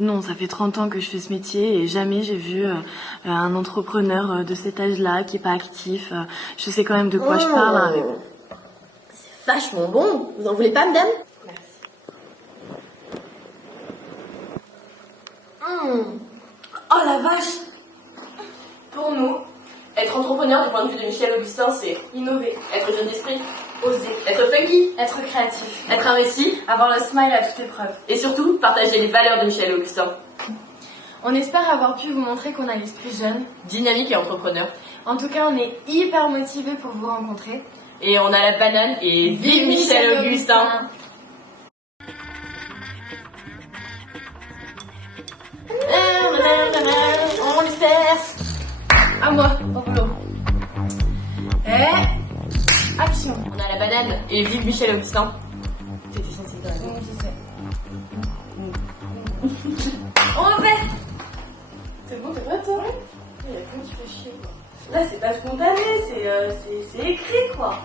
Non, ça fait 30 ans que je fais ce métier et jamais j'ai vu un entrepreneur de cet âge-là qui est pas actif. Je sais quand même de quoi je parle. Hein, mais... C'est vachement bon. Vous en voulez pas, madame? Merci. Oh la vache! Pour nous, être entrepreneur du point de vue de Michel Augustin, c'est Innover, être jeune d'esprit, oser, être funky, être créatif, être investi avoir le smile à toute épreuve. et surtout partager les valeurs de Michel Augustin. On espère avoir pu vous montrer qu'on a l'esprit jeune. Dynamique et entrepreneur. En tout cas, on est hyper motivés pour vous rencontrer. Et on a la banane et vive Michel Augustin! On disperse. À moi, au boulot. Et... action. On a la banane et vive Michel Augustin. T'étais censée dire. Oui, je sais. On refait. C'est bon, t'es prête toi? Il y a plein qui fait chier quoi. Là c'est pas spontané, c'est écrit quoi.